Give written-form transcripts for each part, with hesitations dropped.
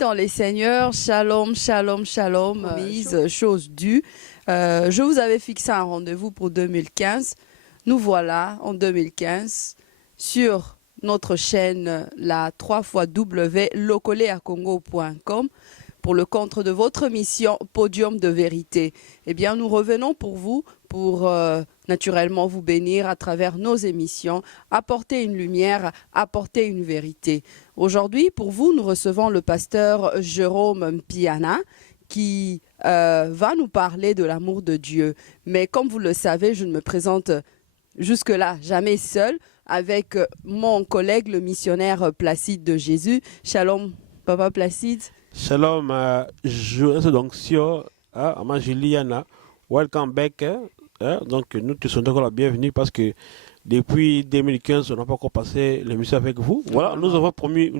dans les seigneurs, shalom, shalom, shalom, mise, chose due. Je vous avais fixé un rendez-vous pour 2015. Nous voilà en 2015 sur notre chaîne, la 3xw.locoleacongo.com pour le compte de votre mission Podium de vérité. Eh bien, nous revenons pour vous, pour naturellement vous bénir à travers nos émissions, apporter une lumière, apporter une vérité. Aujourd'hui, pour vous, nous recevons le pasteur Jérôme Piana qui va nous parler de l'amour de Dieu. Mais comme vous le savez, je ne me présente jusque-là jamais seul, avec mon collègue, le missionnaire Placide de Jésus. Shalom, Papa Placide. Shalom, je donc sur Juliana. Welcome back. Donc nous te souhaitons encore la bienvenue parce que depuis 2015, on n'a pas encore passé l'émission avec vous. Voilà, nous vous avons promis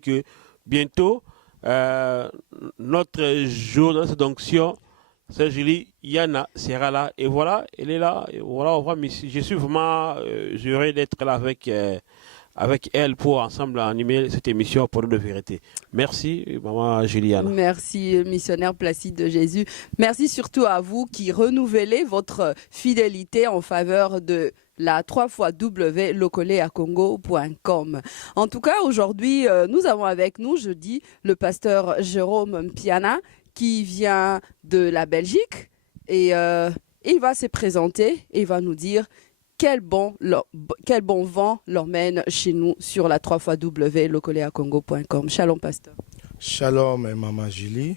que bientôt notre jour de cette onction, c'est Julie Yana sera là et voilà, elle est là. Et voilà, je suis vraiment heureux d'être là avec elle pour ensemble animer cette émission pour de vérité. Merci, maman Juliana. Merci, missionnaire Placide de Jésus. Merci surtout à vous qui renouvelez votre fidélité en faveur de la 3xw.locoleacongo.com. En tout cas, aujourd'hui, nous avons avec nous, je dis, le pasteur Jérôme Piana qui vient de la Belgique et il va se présenter et il va nous dire quel bon vent l'emmène chez nous sur la 3xw.locoleacongo.com. Shalom, pasteur. Shalom, maman Julie.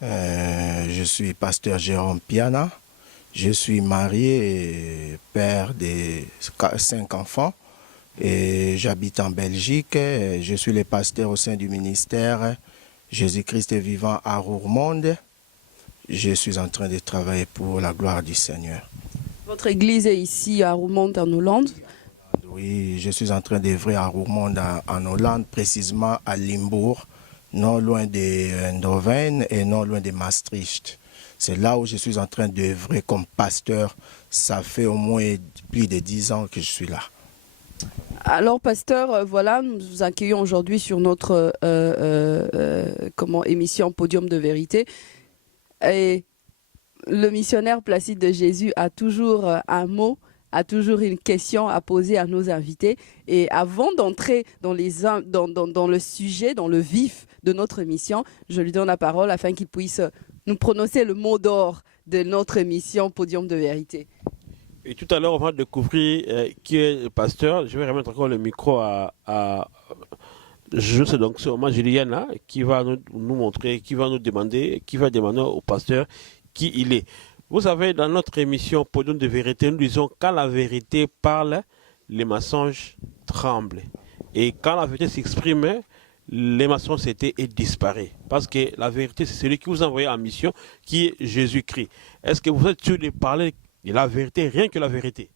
Je suis pasteur Jérôme Piana. Je suis marié et père de 5 enfants. Et j'habite en Belgique. Je suis le pasteur au sein du ministère Jésus-Christ est vivant à Roermond. Je suis en train de travailler pour la gloire du Seigneur. Votre église est ici à Roermond en Hollande? Oui, je suis en train d'œuvrer à Roermond en Hollande, précisément à Limbourg, non loin de Eindhoven et non loin de Maastricht. C'est là où je suis en train d'œuvrer comme pasteur. Ça fait au moins plus de 10 ans que je suis là. Alors, pasteur, voilà, nous vous accueillons aujourd'hui sur notre émission Podium de vérité. Et le missionnaire Placide de Jésus a toujours un mot, a toujours une question à poser à nos invités. Et avant d'entrer dans le sujet, dans le vif de notre émission, je lui donne la parole afin qu'il puisse nous prononcer le mot d'or de notre émission Podium de vérité. Et tout à l'heure, on va découvrir qui est le pasteur. Je vais remettre encore le micro à je sais donc sûrement Juliana qui va nous montrer, qui va demander au pasteur qui il est. Vous savez, dans notre émission Podium de vérité, nous disons quand la vérité parle, les mensonges tremblent. Et quand la vérité s'exprime, les mensonges s'étaient et disparaissent. Parce que la vérité, c'est celui qui vous a envoyé en mission, qui est Jésus-Christ. Est-ce que vous êtes sûr de parler de la vérité, rien que la vérité?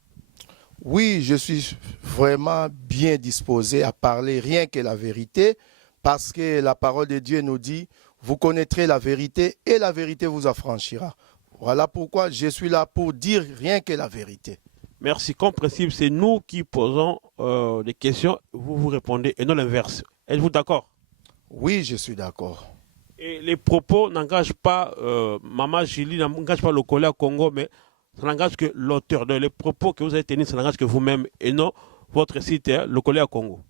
Oui, je suis vraiment bien disposé à parler rien que la vérité, parce que la parole de Dieu nous dit, vous connaîtrez la vérité et la vérité vous affranchira. Voilà pourquoi je suis là pour dire rien que la vérité. Merci. Comme principe, c'est nous qui posons des questions, vous répondez et non l'inverse. Êtes-vous d'accord? Oui, je suis d'accord. Et les propos n'engagent pas, Maman Julie n'engage pas le collègue Congo, mais ça n'engage que l'auteur. Les propos que vous avez tenus, ça n'engage que vous-même et non votre site, le collègue Congo.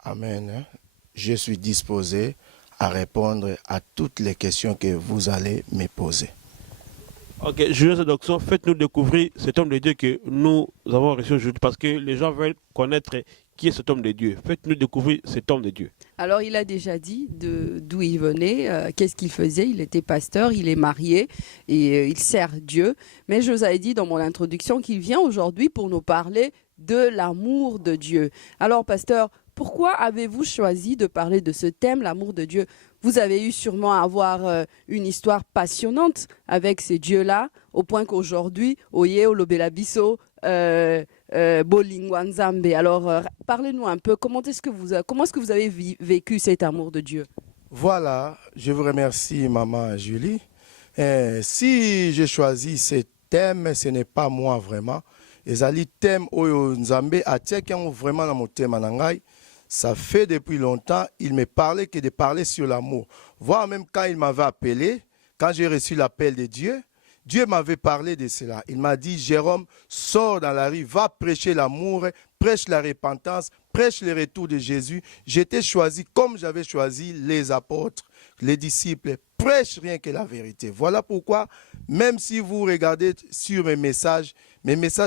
Amen. Je suis disposé à répondre à toutes les questions que vous allez me poser. Ok, Julien Sédoxon, faites-nous découvrir cet homme de Dieu que nous avons reçu aujourd'hui parce que les gens veulent connaître qui est cet homme de Dieu. Faites-nous découvrir cet homme de Dieu. Alors, il a déjà dit d'où il venait, qu'est-ce qu'il faisait. Il était pasteur, il est marié et il sert Dieu. Mais je vous avais dit dans mon introduction qu'il vient aujourd'hui pour nous parler de l'amour de Dieu. Alors, pasteur, pourquoi avez-vous choisi de parler de ce thème, l'amour de Dieu? Vous avez eu sûrement à avoir une histoire passionnante avec ces dieux-là, au point qu'aujourd'hui, Oye, Olobelabiso, Bolingwanzambe. Alors, parlez-nous un peu, comment est-ce que vous avez vécu cet amour de Dieu? Voilà, je vous remercie, maman Julie. Si j'ai choisi ce thème, ce n'est pas moi vraiment. Ezali thème oyo Nzambe atia vraiment na motema na ngai. Ça fait depuis longtemps, il me parlait que de parler sur l'amour. Voire même quand il m'avait appelé, quand j'ai reçu l'appel de Dieu, Dieu m'avait parlé de cela. Il m'a dit, Jérôme, sors dans la rue, va prêcher l'amour, prêche la repentance, prêche le retour de Jésus. J'étais choisi comme j'avais choisi les apôtres, les disciples. Prêche rien que la vérité. Voilà pourquoi, même si vous regardez sur mes messages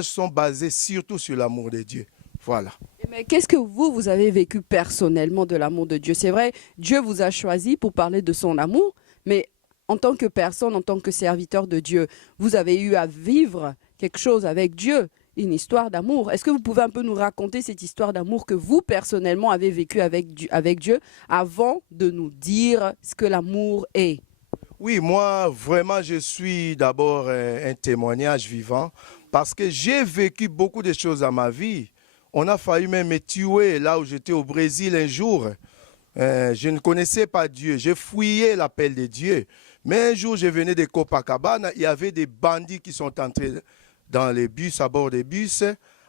sont basés surtout sur l'amour de Dieu. Voilà. Mais qu'est-ce que vous avez vécu personnellement de l'amour de Dieu? C'est vrai, Dieu vous a choisi pour parler de son amour, mais en tant que personne, en tant que serviteur de Dieu, vous avez eu à vivre quelque chose avec Dieu, une histoire d'amour. Est-ce que vous pouvez un peu nous raconter cette histoire d'amour que vous, personnellement, avez vécue avec Dieu avant de nous dire ce que l'amour est? Oui, moi, vraiment, je suis d'abord un témoignage vivant parce que j'ai vécu beaucoup de choses dans ma vie. On a failli même me tuer là où j'étais au Brésil un jour. Je ne connaissais pas Dieu, j'ai fouillé l'appel de Dieu. Mais un jour, je venais de Copacabana, il y avait des bandits qui sont entrés dans les bus, à bord des bus.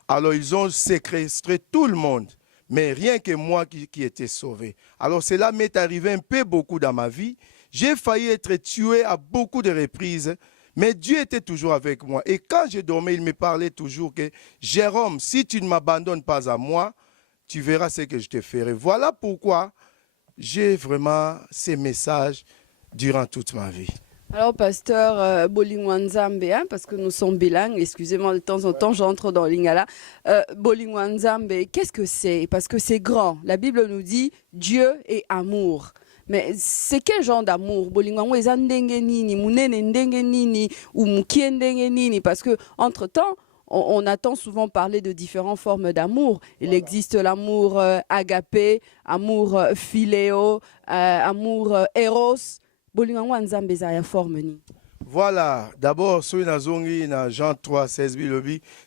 Alors, ils ont séquestré tout le monde, mais rien que moi qui étais sauvé. Alors, cela m'est arrivé un peu beaucoup dans ma vie. J'ai failli être tué à beaucoup de reprises, mais Dieu était toujours avec moi. Et quand je dormais, il me parlait toujours que « Jérôme, si tu ne m'abandonnes pas à moi, tu verras ce que je te ferai. » Voilà pourquoi j'ai vraiment ces messages durant toute ma vie. Alors, pasteur Bolingwa Nzambe, hein, parce que nous sommes bilingues, excusez-moi, de temps en temps, j'entre dans l'Ingala. Bolingwa Nzambe, qu'est-ce que c'est? Parce que c'est grand. La Bible nous dit Dieu est amour. Mais c'est quel genre d'amour? Bolingwa Nzambe ndenge nini, munene ndenge nini, ou mukie ndenge nini? Parce que, entre-temps, on entend souvent parler de différentes formes d'amour. Il existe l'amour agapé, amour philéo, amour eros. Voilà, d'abord, sur Jean 3, 16,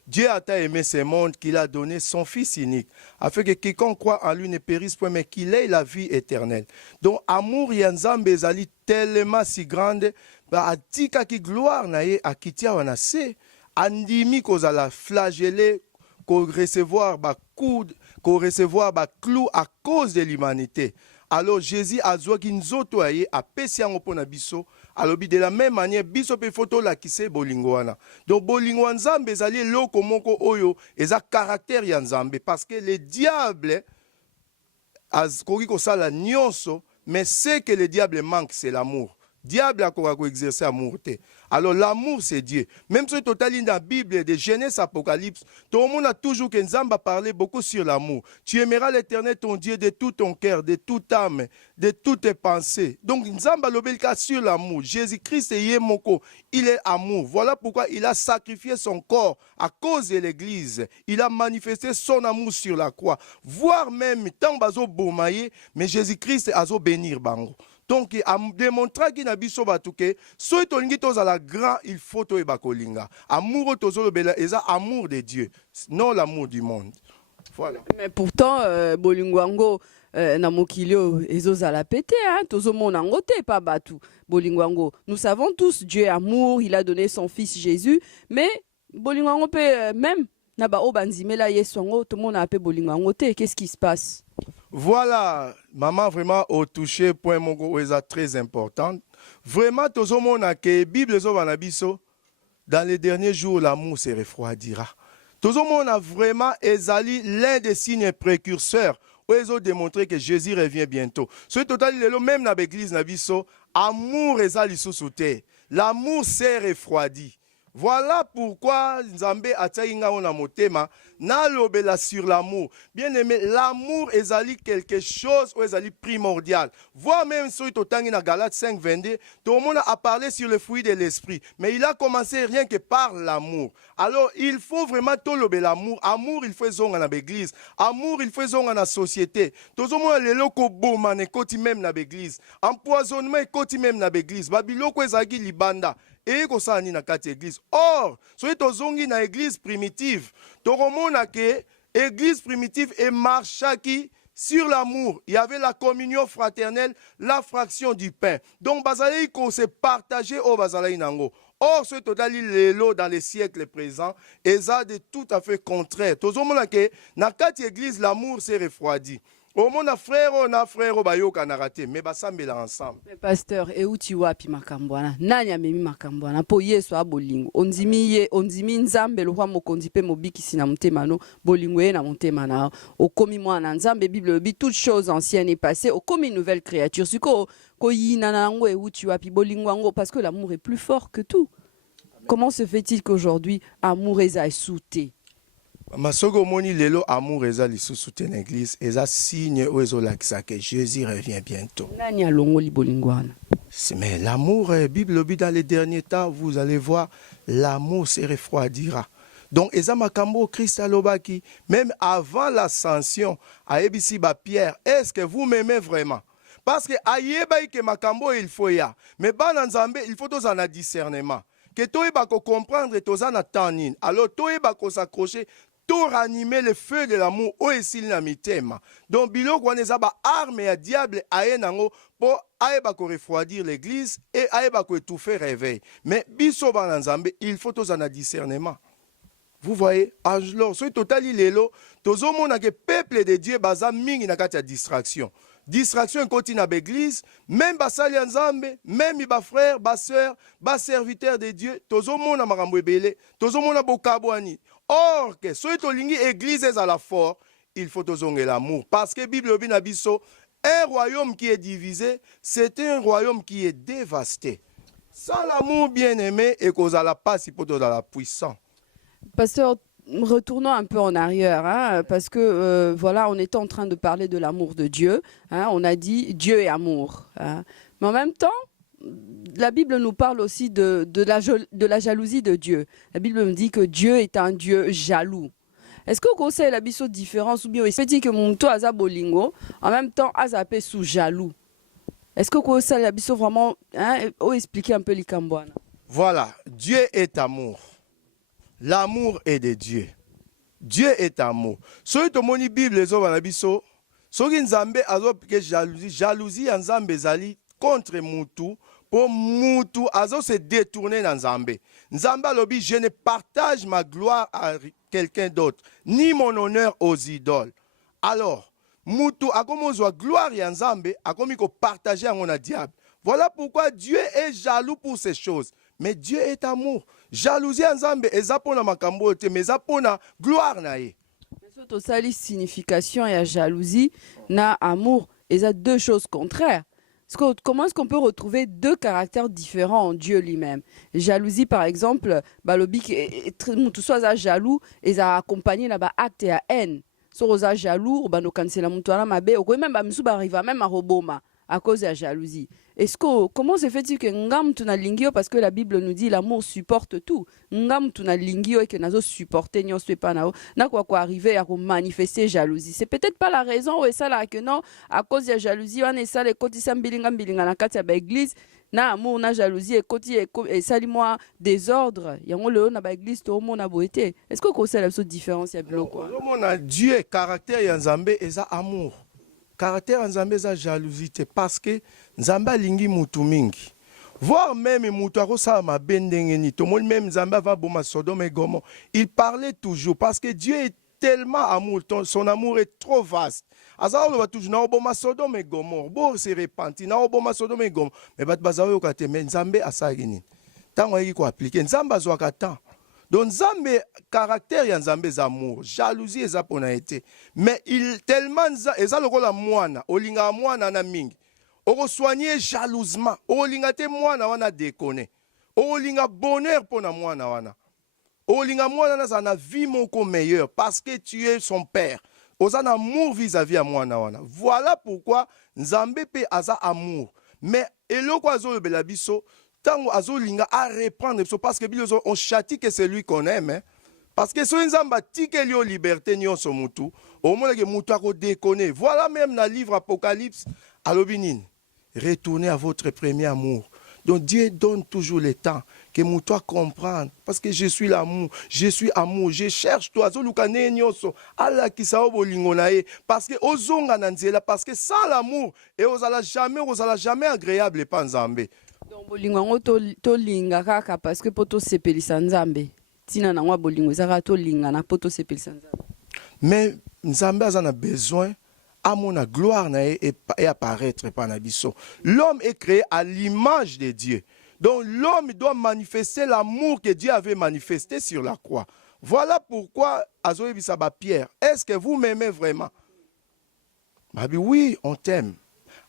Dieu a tant aimé ce monde qu'il a donné son Fils unique, afin que quiconque croit en lui ne périsse point, mais qu'il ait la vie éternelle. Donc, amour Yanzambe ezali tellement si grande, atika ki gloire na ye akitia wanase, andimi kozala flagellé, qu'on recevoir coude, qu'on recevoir clou à cause de l'humanité. Alors Jésus a dit qu'il nous a pesi yango pona biso. Alors de la même manière biso pe photo la kise bolingwana. Donc bolingwa nzambe ezali loko moko oyo eza caractère ya nzambe parce que le diable akoki kosala nyonso, mais ce que le diable manque c'est l'amour. Diable a exercer amour. Alors l'amour c'est Dieu. Même si total dans la Bible de Genèse Apocalypse, tout le monde a toujours que Nzamba parlé beaucoup sur l'amour. Tu aimeras l'Éternel ton Dieu de tout ton cœur, de toute âme, de toutes tes pensées. Donc Nzamba lobelka sur l'amour. Jésus-Christ est Yemoko, il est amour. Voilà pourquoi il a sacrifié son corps à cause de l'Église. Il a manifesté son amour sur la croix. Voire même tant bazo bomaye, mais Jésus-Christ azo bénir bango. Donc, il a démontré qu'il n'a pas de so la grand, il faut to kolinga. Amour tozo bela eza amour de Dieu, non l'amour du monde. Voilà. Mais pourtant, Bolingwango na mokilio ezozala pété, hein, tozo monango te pas batu. Bolingwango, nous savons tous Dieu est amour, il a donné son fils Jésus, mais Bolingwango peut même na ba obanzimela yesongo tout le monde a appelé Bolingwango te. Qu'est-ce qui se passe? Voilà, maman vraiment au touché point mongo est très important. Vraiment tozo mona que Bible zo banabiso dans les derniers jours l'amour se refroidira. Tozo mona vraiment ezali l'un des signes précurseurs où ils ont démontré que Jésus revient bientôt. Ce total lelo même na l'église nabiso amour ezali sous terre. L'amour s'est refroidi. Voilà pourquoi Nzambe atsainga ona motema na lobela sur l'amour. Bien aimé, l'amour ezali quelque chose ou ezali primordial. Voir même sur totangi na Galates 5 22, tout le monde a parlé sur le fruit de l'esprit, mais il a commencé rien que par l'amour. Alors il faut vraiment tout lobela l'amour. Amour il faut zonga na l'église. Amour il faut zonga na société. Tout le monde lelo ko boma ne koti même na l'église. Empoisonnement koti même na l'église. Babiloko ezagi libanda. Et comme ça, na kati église. Or, soyez tozongi na église primitive. Toromona que église primitive et marchaki sur l'amour. Il y avait la communion fraternelle, la fraction du pain. Donc, bazali ko se partager au bazali nango. Or, ce totali lelo dans les siècles présents, et ça de tout à fait contraire. Tozomona que na kati église l'amour s'est refroidi. Au mon frère, on a frère, bayoka na raté, mais basambela ensemble. Mais pasteur, et où tu wapi makambwana? Nani amemi makambwana? Po Yesu abolingo. Onzimi nzambe lo roi mokonzi pe mobiki sina mutema no, bolingo ye na mutema na. Okomi mwana nzambe Bible bi toutes choses anciennes et passées, okomi nouvelle créature. Siko ko yina na ngo et où tu wapi bolingo ngo parce que l'amour est plus fort que tout. Comment se fait-il qu'aujourd'hui amour est souté? Masoko moni lelo amour eza lisusu te na église, eza signe o ezolakisa que Jésus revient bientôt. Nani alongoli bolingwana? Mais l'amour, Bible dit dans les derniers temps, vous allez voir, l'amour se refroidira. Donc, eza makambo Christ alobaki, même avant l'ascension, à Ebisi Pierre, est-ce que vous m'aimez vraiment? Parce que ayeba que makambo il faut ya, mais ban nzambe il faut tous en a discernement. Que toi ba ko comprendre tous en attendin. Alors toi ba ko s'accrocher, tout ranimer le feu de l'amour au esil na mitema. Donc biloko wana eza ba arme ya diable ayenango pour ayeba ko refroidir l'église et ayeba ko étouffer réveil. Mais biso ban nzambe il faut tous en a discernement. Vous voyez, alors, ce total lelo, tozo mona que peuple de Dieu baza mingi na kati ya distraction. Distraction continue à l'église, même basali nzambe, même ba frère, ba sœur, ba serviteur de Dieu, tozo mona makambo ebele, tozo mona bokabwani. Or que soki tolingi église ezala fort, il faut tozonge l'amour parce que Bible obi na biso, un royaume qui est divisé, c'est un royaume qui est dévasté. Sans l'amour bien-aimé et kozala pas si poto dans la puissance. Pasteur, retournons un peu en arrière, hein, parce que voilà, on était en train de parler de l'amour de Dieu. Hein, on a dit Dieu est amour. Hein. Mais en même temps, la Bible nous parle aussi de la jalousie de Dieu. La Bible nous dit que Dieu est un Dieu jaloux. Est-ce que vous connaissez la différence ou bien il se dit que mon to aza bolingo, en même temps azapé sous jaloux? Est-ce que vous connaissez la vraiment, hein, expliquer un peu l'ikambouana? Voilà, Dieu est amour. L'amour est de Dieu. Dieu est amour. Soki tomoni Bible ezoba na biso, soki nzambe azopike jalousie, jalousie ya nzambe ezali contre mutu, pour mutu azo se détourner na nzambe. Nzambe alobi, je ne partage ma gloire à quelqu'un d'autre, ni mon honneur aux idoles. Alors, mutu akomozwa gloire ya nzambe, akomi ko partager yango na diable. Voilà pourquoi Dieu est jaloux pour ces choses. Mais Dieu est amour. Jalousie nzambe eza pona makambo te, mais eza pona gloire na ye. Mais ça signification et jalousie na amour, et ça deux choses contraires. Comment est-ce qu'on peut retrouver deux caractères différents en Dieu lui-même? Jalousie, par exemple, balobi tout soit jaloux et ça accompagné là-bas acte et à haine. So jaloux, no cancela mutuana mabe, ou même bamisu arrive même à roboma à cause de la jalousie. Est-ce que comment se fait-il que ngam tuna lingio, parce que la Bible nous dit l'amour supporte tout. Ngam tuna lingio et que nazo supporter nyo se pas na quoi arriver à manifester jalousie. C'est peut-être pas la raison ou ça là que non à cause de la jalousie on est ça les côtés sambilinga na kati ya ba église na amour na jalousie et côté et sali moi désordre yango le na ba église to mo na boité. Est-ce que vous savez la différence ya biloko? On a Dieu caractère ya nzambe eza amour. Caractère nzambe eza jalousie parce que nzambe alingi mutu mingi. Voir même mutu akosala mabe ndenge ni tomoni même nzambe va boma Sodome et Gomorrhe. Il parlait toujours parce que Dieu est tellement amour, son amour est trop vaste. Azalo va toujours na boma Sodome et Gomorrhe. Bo se repentir na boma Sodome et Gomorrhe. Mais bat bazayo kate mais nzambe asali ni. Tango yiki ko appliquer nzambe azwaka temps. Donc nzambe caractère ya nzambe za amour, jalousie eza pona été. Mais il tellement eza lokola mwana, olinga mwana na mingi. Oko soigner jalousement, olinga te mwana wana déconner. Olinga bonheur pona mwana wana. Olinga mwana na sana vie moko meilleur parce que tu es son père. Ozana amour vis-à-vis à mwana wana. Voilà pourquoi nzambe pe aza amour. Mais eloko azolobela biso tango azolinga à reprendre parce que on châtie que c'est lui qu'on aime. Hein? Parce que si nzamba tike li liberté nyonso mutu, au moins que mutu ako déconner. Voilà même dans le livre Apocalypse, alobinin, retournez à votre premier amour. Donc Dieu donne toujours le temps que mutu comprendre parce que je suis l'amour, je suis amour, je cherche toi azolukane nyonso ala kisao bolingo na ye parce que ozonga na nzela parce que sans l'amour et ozala jamais agréable pa nzambe. Donc bolingo ngo to linga kaka parce que poto sepelisa nzambe tina na ngwa bolingo ezaka to linga na poto sepelisa nzambe. Mais nzambe azana besoin amona gloire na ye et apparaître par na biso. L'homme est créé à l'image de Dieu. Donc l'homme doit manifester l'amour que Dieu avait manifesté sur la croix. Voilà pourquoi Azoé Bissaba Pierre, est-ce que vous m'aimez vraiment? Oui, on t'aime.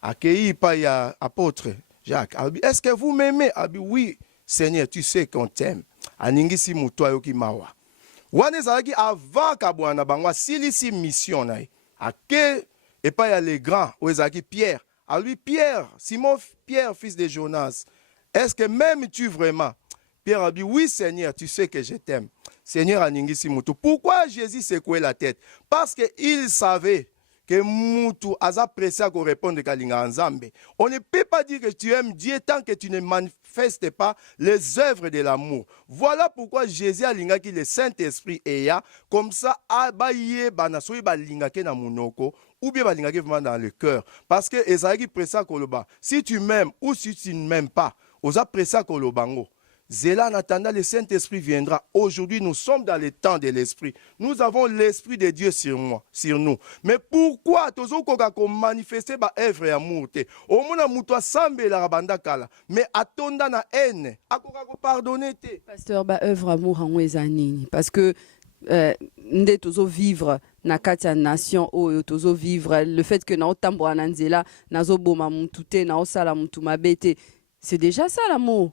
Accueilli par l'apôtre Jacques. Est-ce que vous m'aimez? Oui, Seigneur, tu sais qu'on t'aime. Aningisi muto yoki mawa. Wane zalaki avant kabwana bangwa silisi mission na ye. Ake et pas ya les grands ouezaki Pierre. À lui Pierre, Simon Pierre fils de Jonas. Est-ce que m'aimes-tu vraiment? Pierre a dit oui Seigneur, tu sais que je t'aime. Seigneur aningisi muto. Pourquoi Jésus secouait la tête? Parce que il savait que Moutou a pressé à répondre à Nzambe. On ne peut pas dire que tu aimes Dieu tant que tu ne manifestes pas les œuvres de l'amour. Voilà pourquoi Jésus a lingaki le Saint-Esprit et comme ça abaye banasoyi balingaki na munoko ou bien balingaki vraiment dans le cœur parce que ezalaki pressé à koloba. Si tu m'aimes ou si tu ne m'aimes pas, oza pressé à kolobango. Zéla en attendant, le Saint-Esprit viendra. Aujourd'hui, nous sommes dans le temps de l'Esprit. Nous avons l'Esprit de Dieu sur nous. Mais pourquoi tozo koka ko manifester ba œuvre d'amour te? Au mona muto sambe la rabanda kala. Mais atonda na haine. Akoka ko pardonner te. Pasteur, ba œuvre amour en wezanini parce que nde tozo vivre na kati ya nation oyo tozo vivre le fait que na otambo ananzela nazo boma mutu te na osala mutu mabete. C'est déjà ça l'amour.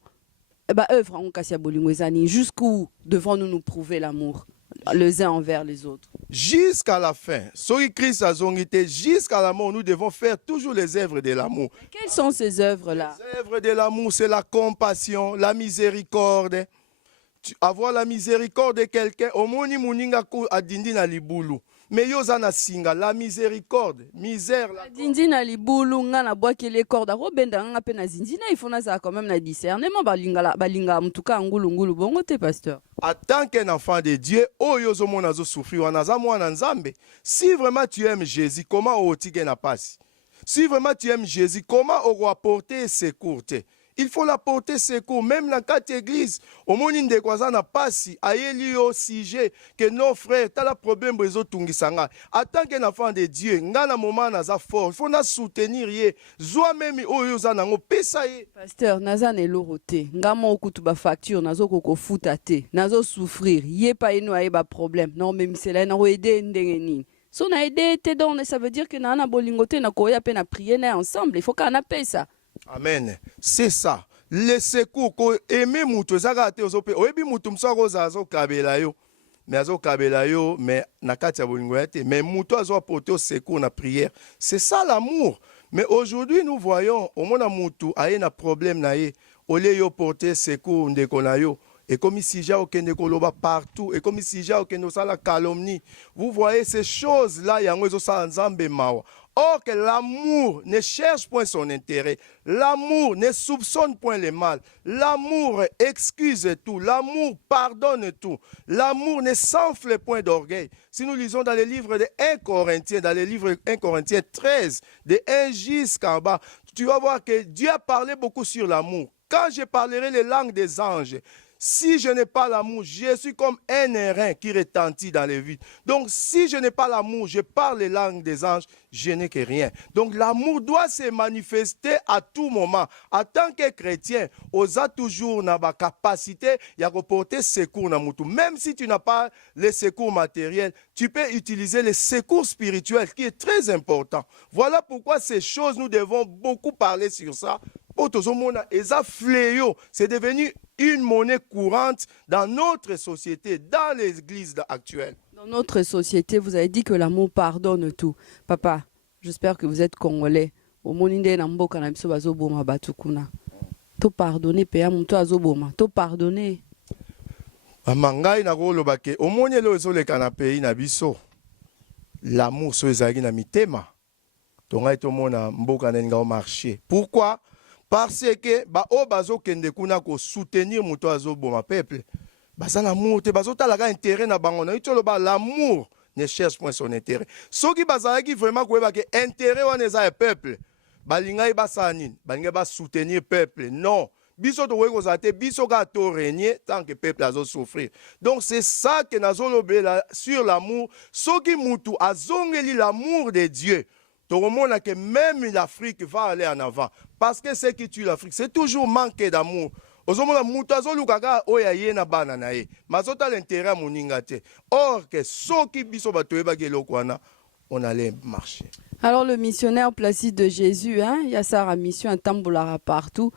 Œuvre en Kassia Bolingwezani, jusqu'où devons-nous nous prouver l'amour les uns envers les autres? Jusqu'à la fin. Soki Christ a zongité, jusqu'à la mort, nous devons faire toujours les œuvres de l'amour. Quelles sont ces œuvres-là? Les œuvres de l'amour, c'est la compassion, la miséricorde. Avoir la miséricorde de quelqu'un, au moni muninga ko adindi na libulu. Mais yoza na singa, la miséricorde, misère. Dindi na libulu nga na boaki les cordes a robenda nga pe na zinzina il faut na ça quand même na discernement balinga mtuka ngulu ngulu bongo te pasteur. En tant qu'un enfant de Dieu, oh yozo mona zo souffrir wanaza mwana nzambe. Si vraiment tu aimes Jésus, comment otige na passe? Si vraiment tu aimes Jésus, comment on apporter secours? Il faut l'apporter secours, même dans quatre églises. Au monde de Kwazana Passi, aïeli au sujet que nos frères, t'as le problème de Tungisanga. En tant qu'un enfant de Dieu, ngana moment naza fort, il faut na soutenir yé. Zoa même oyozana ngo pesaye. Pasteur, naza ne lorote. Ngama okutu ba facture, nazo koko futate, nazo souffrir. Yé pa eno aye ba problème. Non, même c'est là na aider ndengeni. So na aider te donne, ça veut dire que na bolingote na koya pe na prier ensemble. Il faut qu'on appelle ça. Amen. C'est ça. Le secours ko aimer mutu zaka te ozope. Oyebi mutu msako zazo kabela yo. Mais azo kabela yo mais nakati ya bolingo yate. Mais mutu azo apporter secours na prière. C'est ça l'amour. Mais aujourd'hui nous voyons au mona mutu aye na problème na ye. Ole yo porter secours ndeko na yo. Et comme si j'ai aucun koloba partout, et comme si j'ai aucun la calomnie, vous voyez ces choses-là, il y a un nzambe mawa. Or que l'amour ne cherche point son intérêt, l'amour ne soupçonne point le mal, l'amour excuse tout, l'amour pardonne tout, l'amour ne s'enfle point d'orgueil. Si nous lisons dans les livres de 1 Corinthiens, dans les livres 1 Corinthiens 13, de 1 jusqu'en bas, tu vas voir que Dieu a parlé beaucoup sur l'amour. Quand je parlerai les langues des anges, si je n'ai pas l'amour, je suis comme un airain qui retentit dans les vides. Donc, si je n'ai pas l'amour, je parle les langues des anges, je n'ai que rien. Donc, l'amour doit se manifester à tout moment. En tant que chrétien, on a toujours la capacité de porter secours dans mutu. Même si tu n'as pas les secours matériels, tu peux utiliser les secours spirituels, qui est très important. Voilà pourquoi ces choses, nous devons beaucoup parler sur ça. C'est devenu une monnaie courante dans notre société, dans l'église actuelle. Dans notre société, vous avez dit que l'amour pardonne tout. Papa, j'espère que vous êtes congolais. Au monde namboka na biso bazoboma batukuna. To pardonner pe amuntu azoboma. To pardonner. Amangai na koloba ke omoni lo ezoleka na pays na biso. L'amour so ezali na mitema. Tonga etomona mboka na nga au marché. Pourquoi? Parce que bazo kende kuna ko soutenir muto azoboma peuple. Baza l'amour te bazo talaga intérêt na bango na itolo ba l'amour ne cherche point son intérêt. Soki bazalaki vraiment ko ke intérêt wana eza peuple. Balingai basanine, balingai ba soutenir peuple. Non. Biso to weko zate biso ka to régner tant que peuple azo souffrir. Donc c'est ça que nazo lobela sur l'amour. Soki mutu azongeli l'amour de Dieu. tout le monde que même l'Afrique va aller en avant. Parce que ce qui tue l'Afrique, c'est toujours manquer d'amour. Ozomona mutu azolukaga oya ye na bana na ye mazota l'intérêt à moninga te. Or que soki biso bato yebaki eloko wana on allait marcher. Alors le missionnaire Placide de Jésus, hein, il y a sa mission un tambolara partout.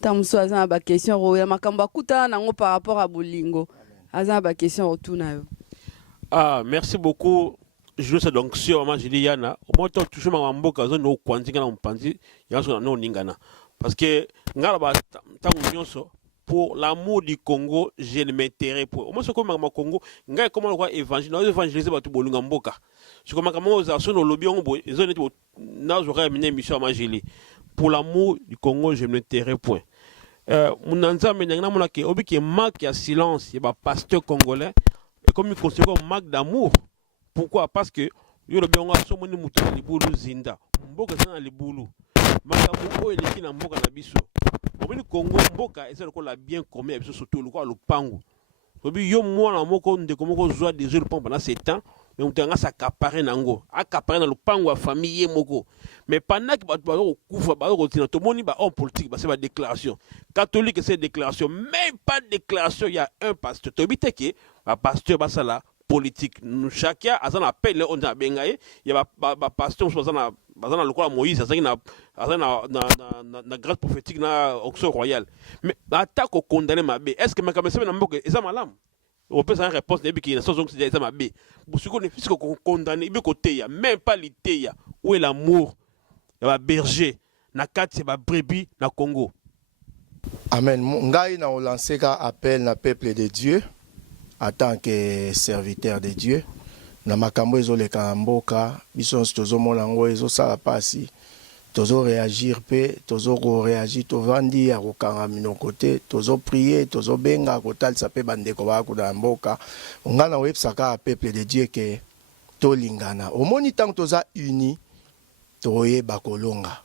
Tamsoazan ba question roya makamba kuta nango par rapport à bolingo. Azan ba question autour na yo. Ah, merci beaucoup. Je sais donc sur moi je dis yana au moins toujours ma mboka zone no kwanzinga na mpanzi yaso na ningana. Parce que pour l'amour du Congo, je ne m'intéresse pas. Moi, c'est comme au Congo, comment on va évangéliser tout bolunga mboka. C'est comme comment on a son lobby on ils ont n'aurait amené mission à Magili. Pour l'amour du Congo, je ne m'intéresse point. Mon anza menanga mona ke obi ke marque ya silence, il y a pasteur congolais et comme il considère comme marque d'amour. Pourquoi? Parce que yo lobby on a son moni mutu libulu zinda. Mboka sana libulu. Makambo oyo eleki na mboka na biso. Omoni Congo mboka eza lokola bien commun biso surtout lokola lopango. Obi yo mwana moko ndeko moko zwa des jours pendant 7 ans, mais mutanga s'accaparer nango, accaparer na lopango ya famille moko. Mais pendant que bato bazo kufa bazo kotina to moni ba homme politique ba c'est ba déclaration. Catholique c'est déclaration, même pas déclaration, il y a un pasteur. To biteke ba pasteur basala politique. Nous chacun a son appel on a bengaye, il y a ba pasteur bazana bazana lokola Moïse azana na grâce prophétique na auction royale. Mais attaque au condamner mabe. Est-ce que makamese na mboka eza malamu? On peut avoir une réponse de qui na so donc c'est eza mabe. Busiko ne fisiko condamner ibe côté ya même pas l'iteya. Où est l'amour? Il y a berger na kati ba brebis na Congo. Amen. Ngai na lancé ka appel na peuple de Dieu en tant que serviteur de Dieu. Na makambo ezoleka mboka biso tozomona ngo ezosala pasi tozo réagir pe tozo réagir tovandi ya kokanga minoko te tozo prier tozo benga kotalisa pe bandeko bakuda mboka ngana websaka peuple de Dieu ke tolingana omoni tant toza uni toye bakolonga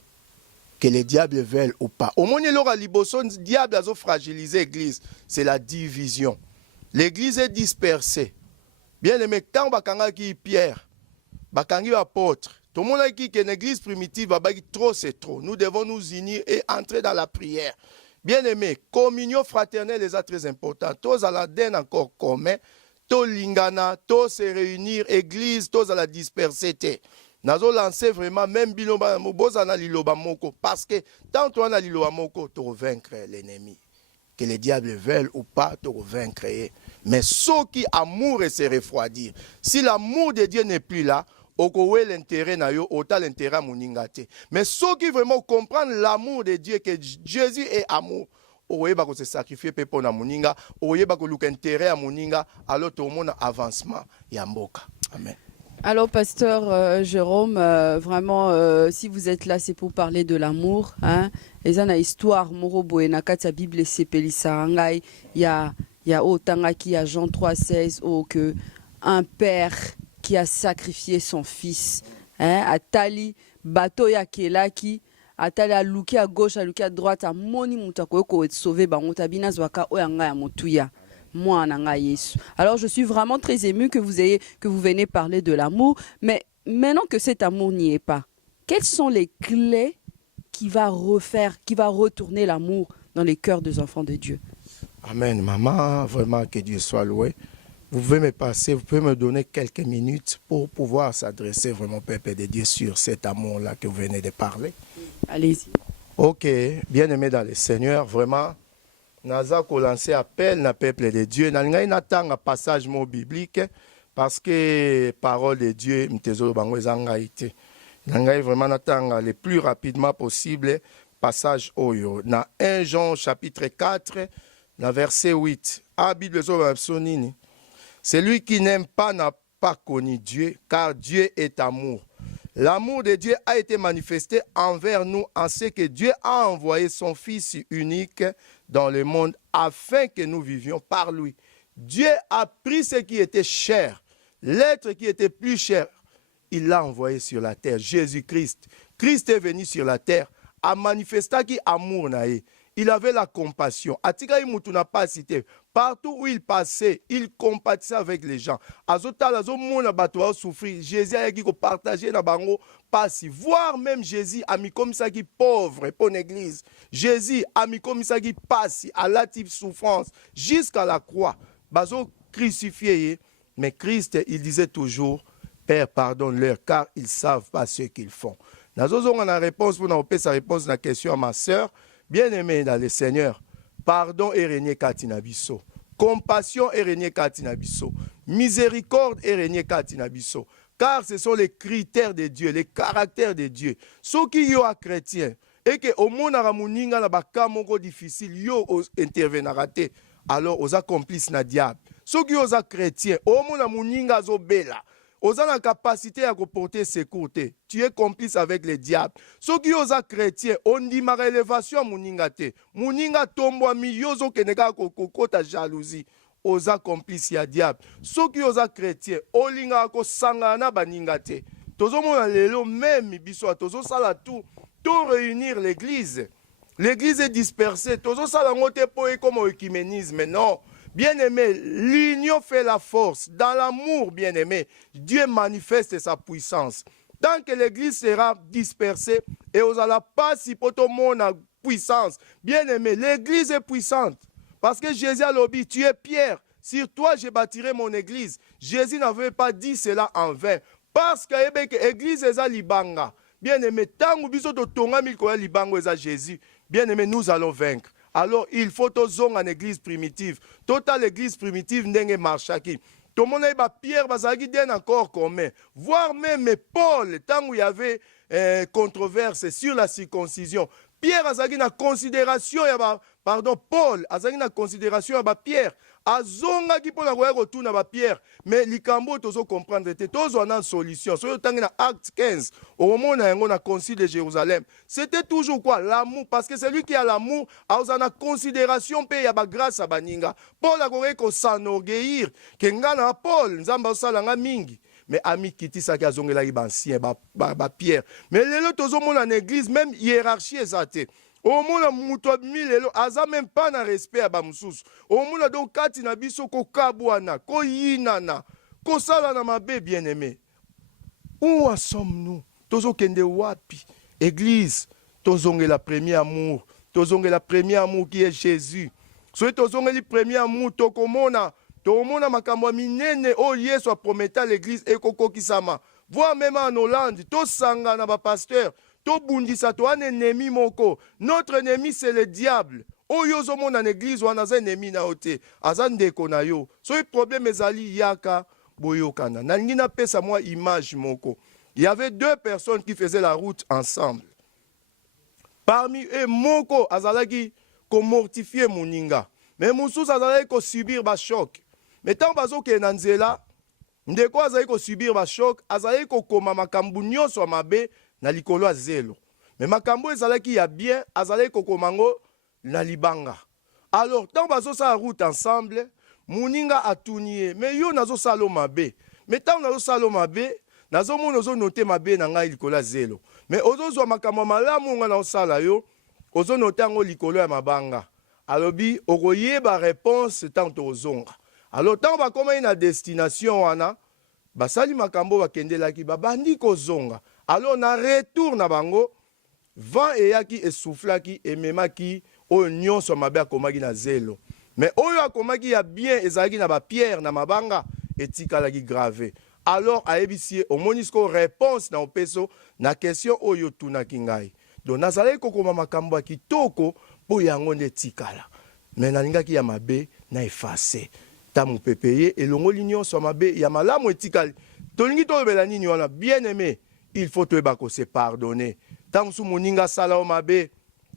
que le diable veuille ou pas omoni lora liboso diable azo fragiliser l'église c'est la division. L'église est dispersée. Bien aimé, quand bakanga ki Pierre, bakangi apôtre, tout le monde a dit que l'église primitive va trop c'est trop. Nous devons nous unir et entrer dans la prière. Bien aimé, communion fraternelle est très importante. Tous à la den encore commun, tous lingana, tous se réunir, église, tous à la disperser. Nazo lancer vraiment même biloba mobozana liloba moko parce que tant toi na liloba moko tu vaincre l'ennemi. Que les diables veulent ou pas te vaincre. Mais ceux qui amour et se refroidir. Si l'amour de Dieu n'est plus là, okowe l'intérêt na yo, ota l'intérêt moningate. Mais ceux qui vraiment comprennent l'amour de Dieu, que Jésus est amour, oye bako se sacrifier pour na moninga, oye bako look intérêt à moninga, alors tout le monde avancement yamboka. Amen. Alors, pasteur Jérôme, vraiment, si vous êtes là, c'est pour parler de l'amour. Hein? Et ça, na histoire, Morobo et Nakata Bible, c'est Pélissarangai. Il y a Otangaki, il y a Jean 3,16, que un père qui a sacrifié son fils. Hein? Atali, bateau ya kelaki, atali a louki à gauche, a louki à droite, a moni moutako, ko et sauvé, bango bina zwaka, oyanga ya motuya. Alors je suis vraiment très émue que vous venez parler de l'amour, mais maintenant que cet amour n'y est pas, quelles sont les clés qui va retourner l'amour dans les cœurs des enfants de Dieu? Amen, maman, vraiment que Dieu soit loué. Vous pouvez me passer, vous pouvez me donner quelques minutes pour pouvoir s'adresser vraiment au peuple de Dieu sur cet amour-là que vous venez de parler. Allez-y. Ok, bien-aimé dans le Seigneur, vraiment. Naza ko lancer appel na peuple de Dieu. Nalingai natanga passage mot biblique parce que parole de Dieu mtezo bango ezanga ite. Nalingai vraiment natanga le plus rapidement possible passage oyo na 1 Jean chapitre 4 na verset 8. Ah Bible zo sonini. Celui qui n'aime pas n'a pas connu Dieu car Dieu est amour. L'amour de Dieu a été manifesté envers nous en ce que Dieu a envoyé son Fils unique dans le monde afin que nous vivions par lui. Dieu a pris ce qui était cher, l'être qui était plus cher, il l'a envoyé sur la terre. Jésus-Christ, Christ est venu sur la terre, a manifesté qui amour naïe. il avait la compassion. Atika imutu na pas cité. Partout où il passait, il compatissait avec les gens. Azotala azomona bato a souffrir. Jésus a dit ko partager na bango passi. Voir même Jésus a mis comme ça qui pauvre pour l'église. Jésus a mis comme ça qui passe à la type souffrance jusqu'à la croix. Bazo crucifié, mais Christ il disait toujours Père, pardonne-leur car ils ne savent pas ce qu'ils font. Nous avons une réponse pour nous sa réponse à la question à ma sœur. Bien-aimé dans le Seigneur, pardon et régner Katinabiso. Compassion et régner Katinabiso. Miséricorde et régner Katinabiso. Car ce sont les critères de Dieu, les caractères de Dieu. Ceux qui sont chrétiens et que au monde a muninga na bakamoko difficile yo intervenarate alors aux accomplices na diable. Ceux qui sont chrétiens au monde a muninga zo bela. Aux a la capacité à porter secours. Tu es complice avec les diables. Ceux qui sont chrétiens, on dit ma rélévation à Mouningate. Mouninga tombe à miyozo kenega koko ta jalousie. Aux complices ya diable. Ceux qui sont chrétiens, olinga ko sangana baningate. Tozo mona lelo même biso tozo sala tout réunir l'église. L'église est dispersée. Tozo sala ngote po comme œcuménisme. Non. Bien-aimé, l'union fait la force. Dans l'amour, bien-aimé, Dieu manifeste sa puissance. Tant que l'église sera dispersée et vous n'allez pas si pour tout le monde a puissance. Bien-aimé, l'église est puissante. Parce que Jésus a dit, tu es Pierre. Sur toi, je bâtirai mon église. Jésus n'avait pas dit cela en vain. Parce que l'église est libanga. Bien-aimé, tant que nous avons libanga est Jésus. Bien-aimé, nous allons vaincre. Alors, il faut que en église primitive. Total église primitive n'est marchaki. Tout le monde a Pierre, Bazagi d'un encore commun. Voire même Paul, tant où il y avait controverse sur la circoncision. Pierre a une considération, Paul a une considération à Pierre. Azonga qui peut retourner à Pierre. Mais l'Ikambo, tu comprendre, tu as une solution. Sur le temps de Acte 15, au moment où on a concile de Jérusalem, c'était toujours quoi? L'amour. Parce que celui qui a l'amour, a une considération, il y a grâce à Baninga. Paul a dit s'enorgueillir. Que ngana Paul, nzamba salanga mingi. Mais ami kiti sa ki azongela ibansien, Pierre. Mais les autres, en église, même hiérarchie est au monde muto milelo aza même pas na respect à bamususu au monde donc kati na biso ko kabwana ko yinana ko sala na mabe bien-aimé. Où en sommes-nous? Tozo kende wapi? Église, tozonge la premier amour, tozonge la premier amour qui est Jésus. Soy tozonge le premier amour tokomona tomona makambo minene o Yesu a prometté à l'église et koko kisama. Voir même en Hollande, to sanga na ba pasteur ennemi moko. Notre ennemi c'est le diable. Oyozo mon en église ou en ennemi na ote. Azande konayo. So le problème ezali yaka boyokana. Nangina pesa moi image moko. Il y avait deux personnes qui faisaient la route ensemble. Parmi eux moko azalaki ko mortifier muninga. Mais mususu azalaki ko subir ba choc. Mais tant bazo ke nanzela ndeko azalaki ko subir ba choc, azalaki ko koma makambu nyonso mabe na likolo zelo. Mais makambo ezalaki ya bien, azalaki kokomango na libanga. Alors, tant bazo sa route ensemble, muninga atunie, mais yo nazo salo mabe. Mais tant nazo salo mabe, nazo mo nazo note mabe na ngai likolo zelo. Mais ozo zo makambo malamu nga na osala yo, ozo note ngo likolo ya mabanga. Alobi okoyeba réponse tant ozonga. Alors, tant ba koma na destination wana, basali makambo bakendelaki babandi kozonga. Alors, na retour na bango, vent eyaki esoufflaki ememaki oyo nyonso mabe akomaki na zelo. Mais oyo akomaki ya bien ezalaki na ba pierre na mabanga etikalaki gravé. Alors, aebisi omonisko réponse na opeso na question oyo tunaki ngai. Donc, nazalaki kokoma makambo ya kitoko po yango nde etikala. Mais nalingaki ya mabe na efface. Tamu pepeye elongoli nyonso mabe ya malamu etikali. Tolingi tolobela nini wana bien-aimé. Il faut se pardonner. Tant que moninga sala o mabe,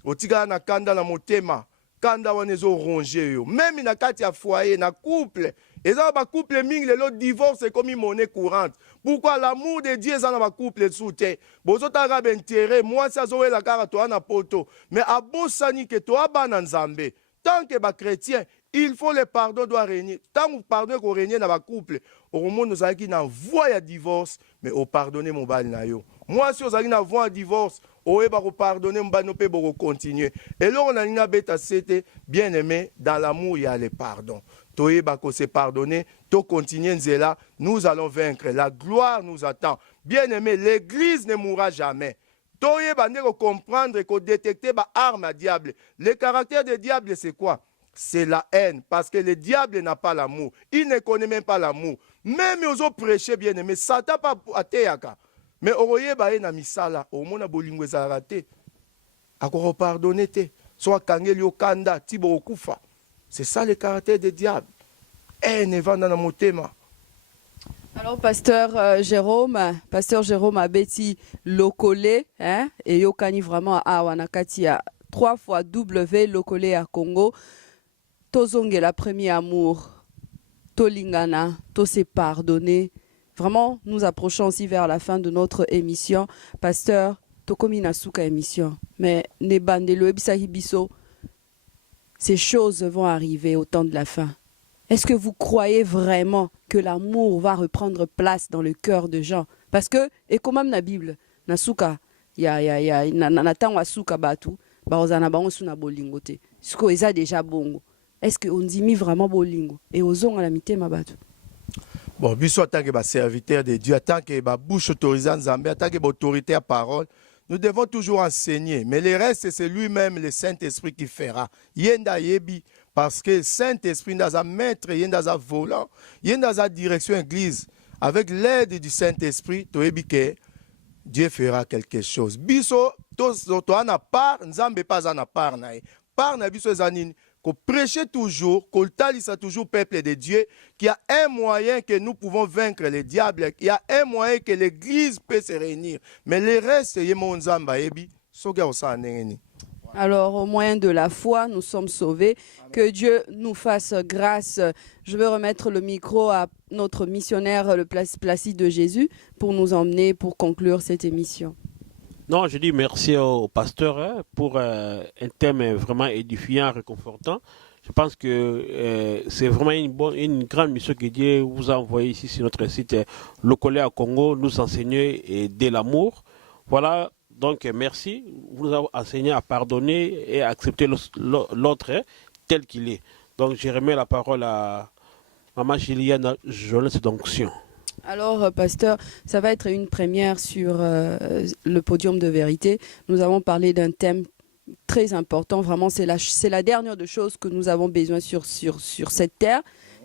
otika na kanda na motema, kanda wanezo ronger yo. Même na kati ya foyer, na couple, et ça ba couple mingi le divorce est comme une monnaie courante. Pourquoi l'amour de Dieu ça na ba couple soutien? Bozo ta ga intérêt, moi ça zoé la kara to na poto, mais abosani ke to abana nzambe. Tant que ba chrétien, il faut le pardon doit régner. Tant que pardon ko régner na ba couple, au moment nous avons qui na voie ya divorce, mais au pardonner mon bal na yo. Moi, si vous avez un divorce, vous pouvez pardonner, vous pouvez continuer. Et là, on a une bête à c'était bien aimé, dans l'amour, il y a le pardon. Toye bako se pardonner, to continuer nzela, nous allons vaincre. La gloire nous attend. Bien aimé, l'église ne mourra jamais. Toye bande comprendre que détecter ba arme à diable. Le caractère du diable, c'est quoi? C'est la haine, parce que le diable n'a pas l'amour. Il ne connaît même pas l'amour. Même aux autres prêchés, bien aimé, Satan pas à teyaka. Mais oye ba na misala, o mona bolingo ezarate. Akoro pardonner te, soit kangeli okanda, tibo okufa. C'est ça le caractère du diable. Alors, pasteur Jérôme a Betty Lokole, hein, et Yokani vraiment à Wanakati à 3 fois W Lokole à Congo. Tozonge la premier amour, Tolingana, to se pardonner. Vraiment, nous approchons aussi vers la fin de notre émission. Pasteur, Tokomi Nasuka émission. Mais Nebandelo Ebisahibiso. Ces choses vont arriver au temps de la fin. Est-ce que vous croyez vraiment que l'amour va reprendre place dans le cœur de gens? Parce que, et comme même la Bible, Nasuka, Nathan Wasuka Batu, Baozana Baonsuna Bolingo te. Ce qu'on est déjà bongo. Est-ce qu'on dit vraiment Bolingo? Et aux on à la mité ma Batu. Bon, biso tant que serviteur de Dieu, tant que bouche autorisée en Zambie, tant que autorité à parole, nous devons toujours enseigner, mais le reste, c'est lui-même, le Saint-Esprit, qui fera. Yenda yebi, parce que le Saint-Esprit, dans un maître, yenda un volant, yenda dans direction église. Avec l'aide du Saint-Esprit, Dieu fera quelque chose. Biso, to ana part, nzambe pas ana part nae. Part na biso zanine. Qu'on prêche toujours, qu'on talisse toujours peuple de Dieu, qu'il y a un moyen que nous pouvons vaincre le diable, il y a un moyen que l'église peut se réunir. Mais le reste, c'est Yemonzamba Ebi, alors, au moyen de la foi, nous sommes sauvés. Que Dieu nous fasse grâce. Je vais remettre le micro à notre missionnaire, le Placide de Jésus, pour nous emmener, pour conclure cette émission. Non, je dis merci au pasteur pour un thème vraiment édifiant, réconfortant. Je pense que c'est vraiment une grande mission que Dieu vous a envoyée ici sur notre site Lokole à Congo, nous enseigner de l'amour. Voilà, donc merci. Vous nous avez enseigné à pardonner et à accepter l'autre tel qu'il est. Donc je remets la parole à Maman Juliana Jeunesse d'Onction. Alors, pasteur, ça va être une première sur le podium de vérité. Nous avons parlé d'un thème très important. Vraiment, c'est la dernière des choses que nous avons besoin sur cette terre,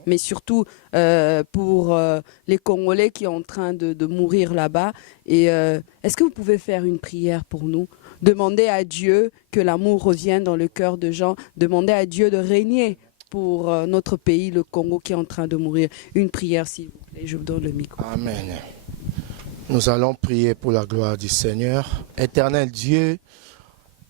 mais surtout pour les Congolais qui sont en train de mourir là-bas. Et est-ce que vous pouvez faire une prière pour nous? Demander à Dieu que l'amour revienne dans le cœur de gens. Demander à Dieu de régner pour notre pays, le Congo, qui est en train de mourir. Une prière, s'il vous plaît. Je vous donne le micro. Amen. Nous allons prier pour la gloire du Seigneur. Éternel Dieu,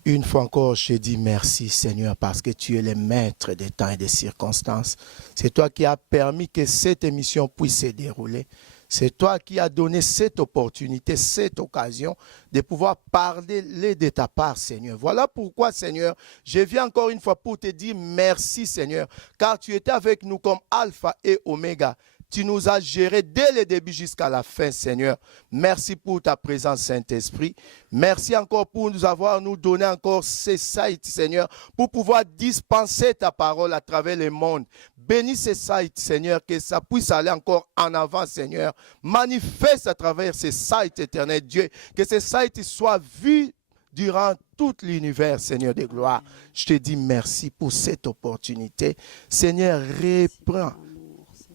une fois encore, je te dis merci, Seigneur, parce que tu es le maître des temps et des circonstances. C'est toi qui as permis que cette émission puisse se dérouler. C'est toi qui as donné cette opportunité, cette occasion de pouvoir parler de ta part, Seigneur. Voilà pourquoi, Seigneur, je viens encore une fois pour te dire merci, Seigneur, car tu étais avec nous comme Alpha et Oméga. Tu nous as gérés dès le début jusqu'à la fin, Seigneur. Merci pour ta présence, Saint-Esprit. Merci encore pour nous donner encore ces sites, Seigneur, pour pouvoir dispenser ta parole à travers le monde. Bénis ces sites, Seigneur, que ça puisse aller encore en avant, Seigneur. Manifeste à travers ces sites, éternel Dieu, que ces sites soient vus durant tout l'univers, Seigneur de gloire. Je te dis merci pour cette opportunité. Seigneur, reprends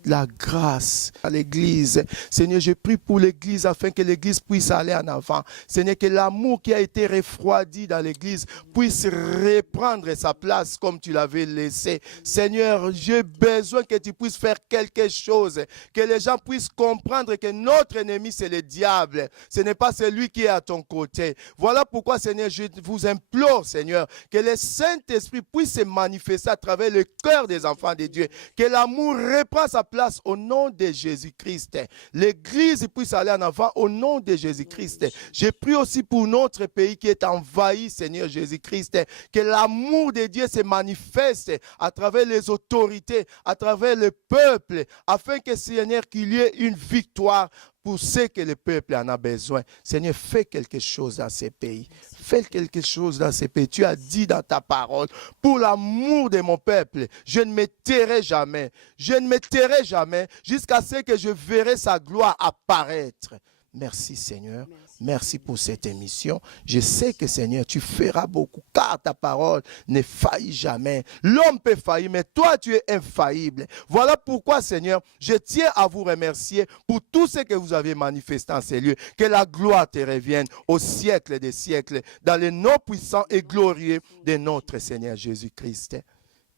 la grâce à l'église. Seigneur, je prie pour l'église afin que l'église puisse aller en avant. Seigneur, que l'amour qui a été refroidi dans l'église puisse reprendre sa place comme tu l'avais laissé. Seigneur, j'ai besoin que tu puisses faire quelque chose, que les gens puissent comprendre que notre ennemi c'est le diable. Ce n'est pas celui qui est à ton côté. Voilà pourquoi, Seigneur, je vous implore, Seigneur, que le Saint-Esprit puisse se manifester à travers le cœur des enfants de Dieu. Que l'amour reprend sa place au nom de Jésus-Christ. L'église puisse aller en avant au nom de Jésus-Christ. Je prie aussi pour notre pays qui est envahi, Seigneur Jésus-Christ. Que l'amour de Dieu se manifeste à travers les autorités, à travers le peuple, afin que, Seigneur, qu'il y ait une victoire pour ce que le peuple en a besoin. Seigneur, fais quelque chose dans ces pays. Fais quelque chose dans ces pays. Tu as dit dans ta parole, pour l'amour de mon peuple, je ne me tairai jamais. Je ne me tairai jamais jusqu'à ce que je verrai sa gloire apparaître. Merci Seigneur. Merci pour cette émission. Je sais que Seigneur, tu feras beaucoup car ta parole ne faillit jamais. L'homme peut faillir, mais toi tu es infaillible. Voilà pourquoi Seigneur, je tiens à vous remercier pour tout ce que vous avez manifesté en ces lieux. Que la gloire te revienne au siècle des siècles dans le nom puissant et glorieux de notre Seigneur Jésus-Christ.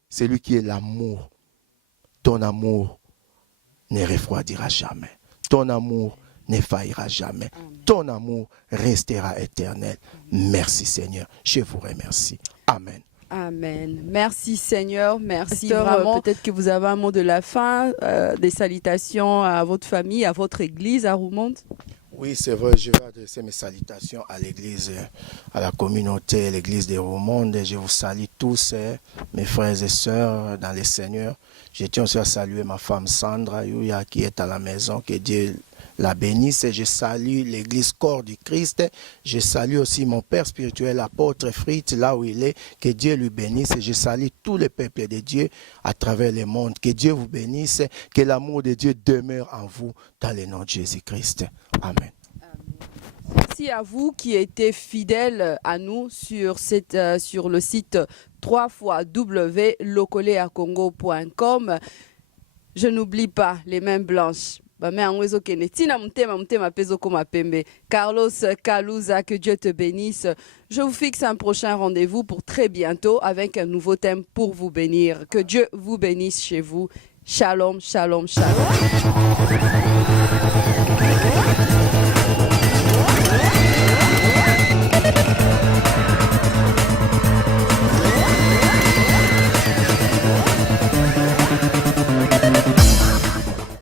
C'est lui qui est l'amour. Ton amour ne refroidira jamais. Ton amour ne faillira jamais. Ton amour restera éternel. Merci Seigneur. Je vous remercie. Amen. Amen. Merci Seigneur. Merci Pasteur, vraiment. Peut-être que vous avez un mot de la fin, des salutations à votre famille, à votre église à Roumonde. Oui, c'est vrai, je vais adresser mes salutations à l'église, à la communauté, l'église de Roumonde. Je vous salue tous, mes frères et sœurs dans le Seigneur. Je tiens aussi à saluer ma femme Sandra Yuya qui est à la maison. Que Dieu la bénisse. Je salue l'église corps du Christ. Je salue aussi mon père spirituel, l'apôtre Fritz, là où il est. Que Dieu lui bénisse. Je salue tout le peuple de Dieu à travers le monde. Que Dieu vous bénisse. Que l'amour de Dieu demeure en vous dans le nom de Jésus-Christ. Amen. Merci à vous qui étiez fidèles à nous sur le site www.lokoleacongo.com. Je n'oublie pas les mains blanches. Carlos Kalouza, que Dieu te bénisse. Je vous fixe un prochain rendez-vous pour très bientôt avec un nouveau thème pour vous bénir. Que Dieu vous bénisse chez vous. Shalom, shalom, shalom.